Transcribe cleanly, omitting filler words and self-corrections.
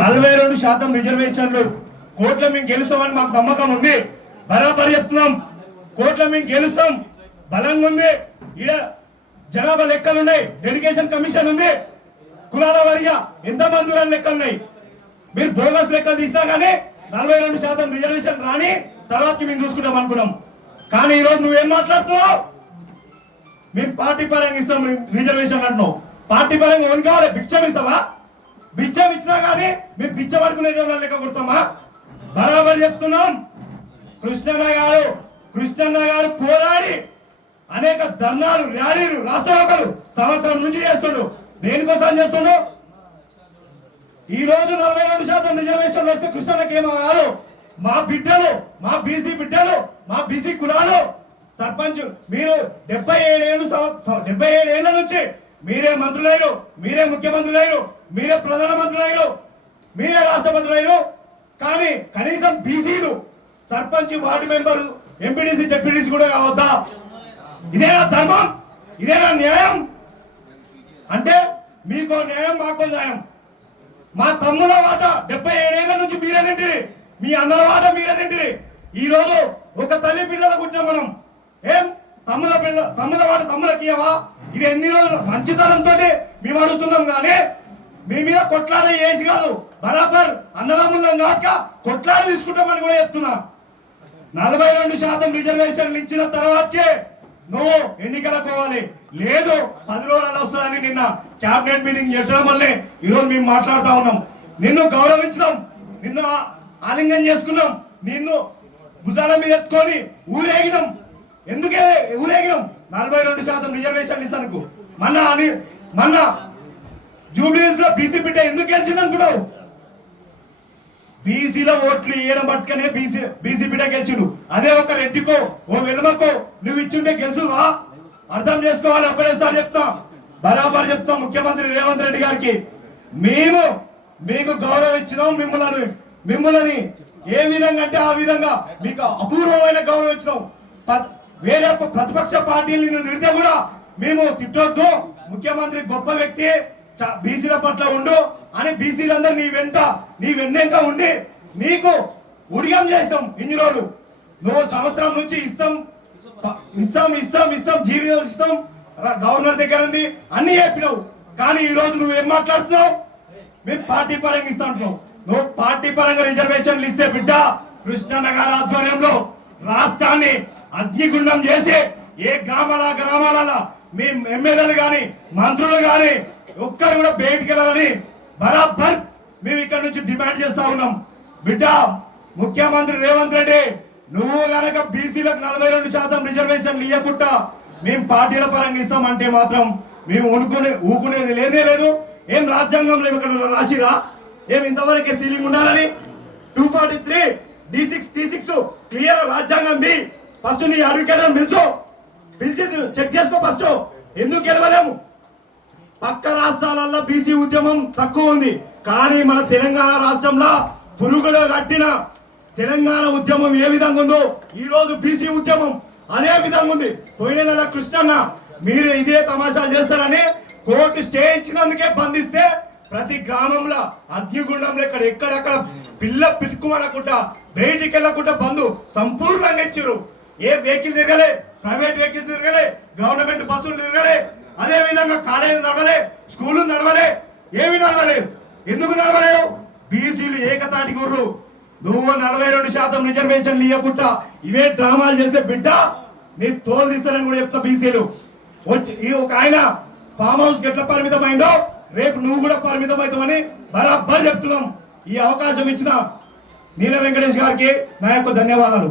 42% రిజర్వేషన్లు కోట్ల మేము గెలుస్తామని మాకు నమ్మకం ఉంది. బరాబర్ చెప్తున్నాం, కోట్ల మేము గెలుస్తాం, బలంగా ఉంది. ఈడ జనాభా లెక్కలు ఉన్నాయి, డెడికేషన్ కమిషన్ ఉంది, కులాల వారిగా ఎంతమంది లెక్కలు ఉన్నాయి. మీరు బోగస్ లెక్కలు తీసినా కానీ 42% రిజర్వేషన్ రాని తర్వాత మేము చూసుకుంటాం అనుకున్నాం. కానీ ఈరోజు నువ్వేం మాట్లాడుతున్నావు? మేము పార్టీ పరంగా ఇస్తాం రిజర్వేషన్ అంటున్నావు. పార్టీ పరంగా ఏం కావాలి? భిక్షం ఇస్తావా? భిక్షం ఇచ్చినా కానీ మేము భిక్ష పడుకునే లెక్క కొడతామా? బరాబర్ చెప్తున్నాం. కృష్ణన్న గారు పోరాడి అనేక ధర్నాలు, ర్యాలీలు, రాష్ట్రోకలు సంవత్సరం నుంచి చేస్తుండు. దేనికోసం చేస్తుండు? ఈ రోజు 42% రిజర్వేషన్లు వస్తే కృష్ణన్నకి ఏమో కాదు. మా బిడ్డలు, మా బీసీ బిడ్డలు, మా బీసీ కులాలు సర్పంచ్ మీరు 77 ఏళ్ల నుంచి మీరే మంత్రులైరు, మీరే ముఖ్యమంత్రులైరు, మీరే ప్రధానమంత్రులైరు, మీరే రాష్ట్రపతులైరు. కానీ కనీసం బీసీలు sarpanch, ward member, MPDC, ZPDC కూడా కావద్దా? ఇదేనా ధర్మం? ఇదేనా న్యాయం? అంటే మీకో న్యాయం, మాకో న్యాయం. మా తమ్ముల వాట 77 ఏళ్ల నుంచి మీరే తింటిరి, మీ అన్నల వాట మీరే తింటిరి. ఈ రోజు ఒక తల్లి పిల్లలు పుట్టినాం మనం. ఏం తమ్ముల వాట తమ్ములకి ఇవ్వవా? ఇది ఎన్ని రోజులు మంచితనంతో మేము అడుగుతున్నాం. కానీ మీ మీద కొట్లాడ చేసి కాదు, బరాబర్ అన్నదమ్ములం కాక కొట్లాడ తీసుకుంటామని కూడా చెప్తున్నా. 42% రిజర్వేషన్లు ఇచ్చిన తర్వాతకే నువ్వు ఎన్నికలకు పోవాలి. లేదు 10 రోజులు వస్తుందని నిన్న క్యాబినెట్ మీటింగ్ పెట్టడం వల్లే ఈరోజు మేము మాట్లాడుతా ఉన్నాం. నిన్ను గౌరవించడం, నిన్ను ఆలింగనం చేసుకున్నాం, నిన్ను భుజాల మీద ఎత్తుకొని ఊరేగినాం. ఎందుకే ఊరేగినాం? 42% రిజర్వేషన్లు ఇస్తాను. మొన్న జూబ్లీహిల్స్ లో బీసీ బిడ్డ ఎందుకు గెలిచింది అనుకున్నావు? బీసీలో ఓట్లు వేయడం పట్టుకనే బీసీ బిడ్డ గెలిచిండు. అదే ఒక రెడ్డికో, ఓ వెలుమకో నువ్వు ఇచ్చుంటే గెలుచువా? అర్థం చేసుకోవాలి. ఒకటేసారి చెప్తా, బరాబర్ చెప్తాం ముఖ్యమంత్రి రేవంత్ రెడ్డి గారికి. మేము మీకు గౌరవం ఇచ్చినాం. మిమ్మల్ని ఏ విధంగా అంటే ఆ విధంగా మీకు అపూర్వమైన గౌరవం ఇచ్చినాం. వేరే ప్రతిపక్ష పార్టీలు తిడితే కూడా మేము తిట్టొద్దు, ముఖ్యమంత్రి గొప్ప వ్యక్తి, బీసీల పట్ల ఉండు అని బీసీలందరూ నీ వెన్నెంక ఉండి నీకు ఉడిగం చేస్తాం. ఇన్ని రోజులు నువ్వు సంవత్సరం నుంచి ఇస్తాం జీవితం ఇస్తాం, గవర్నర్ దగ్గర ఉంది అన్ని చెప్పినావు. కానీ ఈ రోజు నువ్వేం మాట్లాడుతున్నావు? మేము పార్టీ పరంగా ఇస్తా అంటున్నావు. నువ్వు పార్టీ పరంగా రిజర్వేషన్లు ఇస్తే బిడ్డ, కృష్ణన్న గారి ఆధ్వర్యంలో రాష్ట్రాన్ని అగ్నిగుండం చేసి ఏ గ్రామాల మీ ఎమ్మెల్యేలు గాని మంత్రులు గాని ఒక్కరు కూడా బయటికి వెళ్ళాలని బరాబర్ మేము ఇక్కడ నుంచి డిమాండ్ చేస్తా ఉన్నాం. బిడ్డ, ముఖ్యమంత్రి రేవంత్ రెడ్డి, నువ్వు గనక బీసీలకు 42% రిజర్వేషన్లు ఇవ్వకుండా మేము పార్టీల పరంగా ఇస్తామంటే మాత్రం మేము ఊకునేది లేనే లేదు. ఏం రాజ్యాంగంలో ఇక్కడ రాసిరా? ఏం ఇంతవరకే సీలింగ్ ఉండాలని? 243 D6 క్లియర్ రాజ్యాంగం. ఫస్ట్ నీ అడ్వకేట్ పిలిచి చెక్ చేసుకో. ఫస్ట్ ఎందుకు గెలవలేము? పక్క రాష్ట్రాలలో బీసీ ఉద్యమం తక్కువ ఉంది, కానీ మన తెలంగాణ రాష్ట్రంలో పురుగులో కట్టిన తెలంగాణ ఉద్యమం ఏ విధంగా ఉందో ఈ రోజు బీసీ ఉద్యమం అదే విధంగా ఉంది. పోయిన నెల కృష్ణన్న మీరు ఇదే తమాషాలు చేస్తారని కోర్టు స్టే ఇచ్చినందుకే బంధిస్తే ప్రతి గ్రామంలో అగ్నిగుండంలో ఎక్కడెక్కడ పిల్ల పిట్టుకుమనకుండా బయటికి వెళ్ళకుండా బంధు సంపూర్ణంగా ఇచ్చారు. ఏ వెహికల్ తిరగలే, ప్రైవేట్ వెహికల్స్ తిరగలే, గవర్నమెంట్ బస్సులు తిరగలే, అదే విధంగా కాలేజీలు నడవలే, స్కూళ్ళు నడవలే, ఏమి నడవలేదు. ఎందుకు నడవలేవు? బీసీలు ఏకతాటి గుర్రు. నువ్వు 42% రిజర్వేషన్లు ఇవ్వకుండా ఇవే డ్రామాలు చేసే బిడ్డ నీ తోలు తీస్తారని కూడా చెప్తా. బీసీలు వచ్చి ఈ ఒక ఆయన ఫామ్ హౌస్ కి ఎట్లా పరిమితమైందో రేపు నువ్వు కూడా పరిమితం అవుతామని బరాబర్ చెప్తున్నాం. ఈ అవకాశం ఇచ్చిన నీల వెంకటేష్ గారికి నా యొక్క ధన్యవాదాలు.